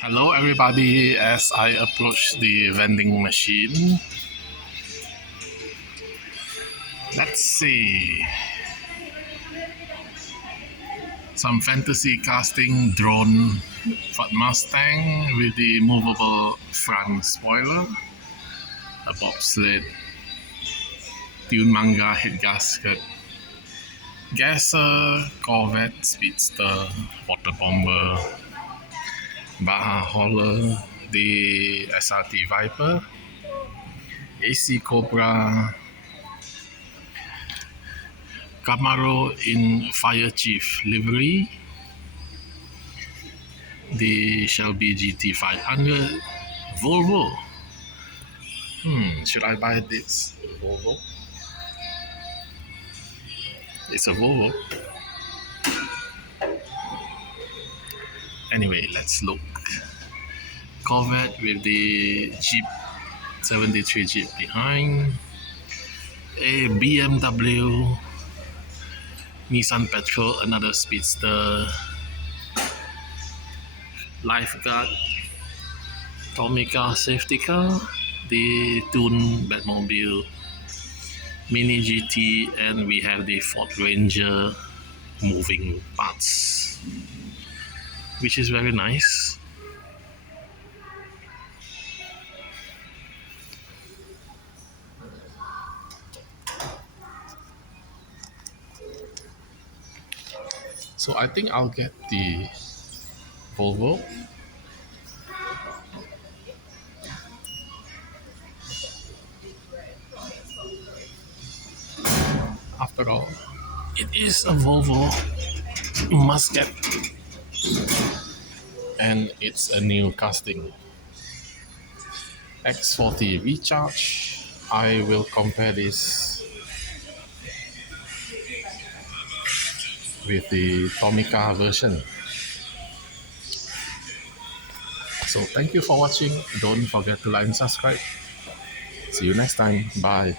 Hello, everybody. As I approach the vending machine, let's see some fantasy casting drone Ford Mustang with the movable front spoiler, a bobsled, Tune Manga head gasket, gasser, Corvette, Speedster, water bomber, Baja hauler, the SRT Viper, AC Cobra, Camaro in Fire Chief livery, the Shelby GT500, Volvo. Should I buy this Volvo? It's a Volvo. Anyway, let's look. Corvette with the Jeep 73 Jeep behind, a BMW, Nissan Petrol, another Speedster, Lifeguard, Tomica safety car, the Tune Batmobile, Mini GT, and we have the Ford Ranger moving parts, which is very nice. So I think I'll get the Volvo. After all, it is a Volvo, must get, and it's a new casting. X40 Recharge. I will compare this with the Tomica version. So thank you for watching. Don't forget to like and subscribe. See you next time. Bye.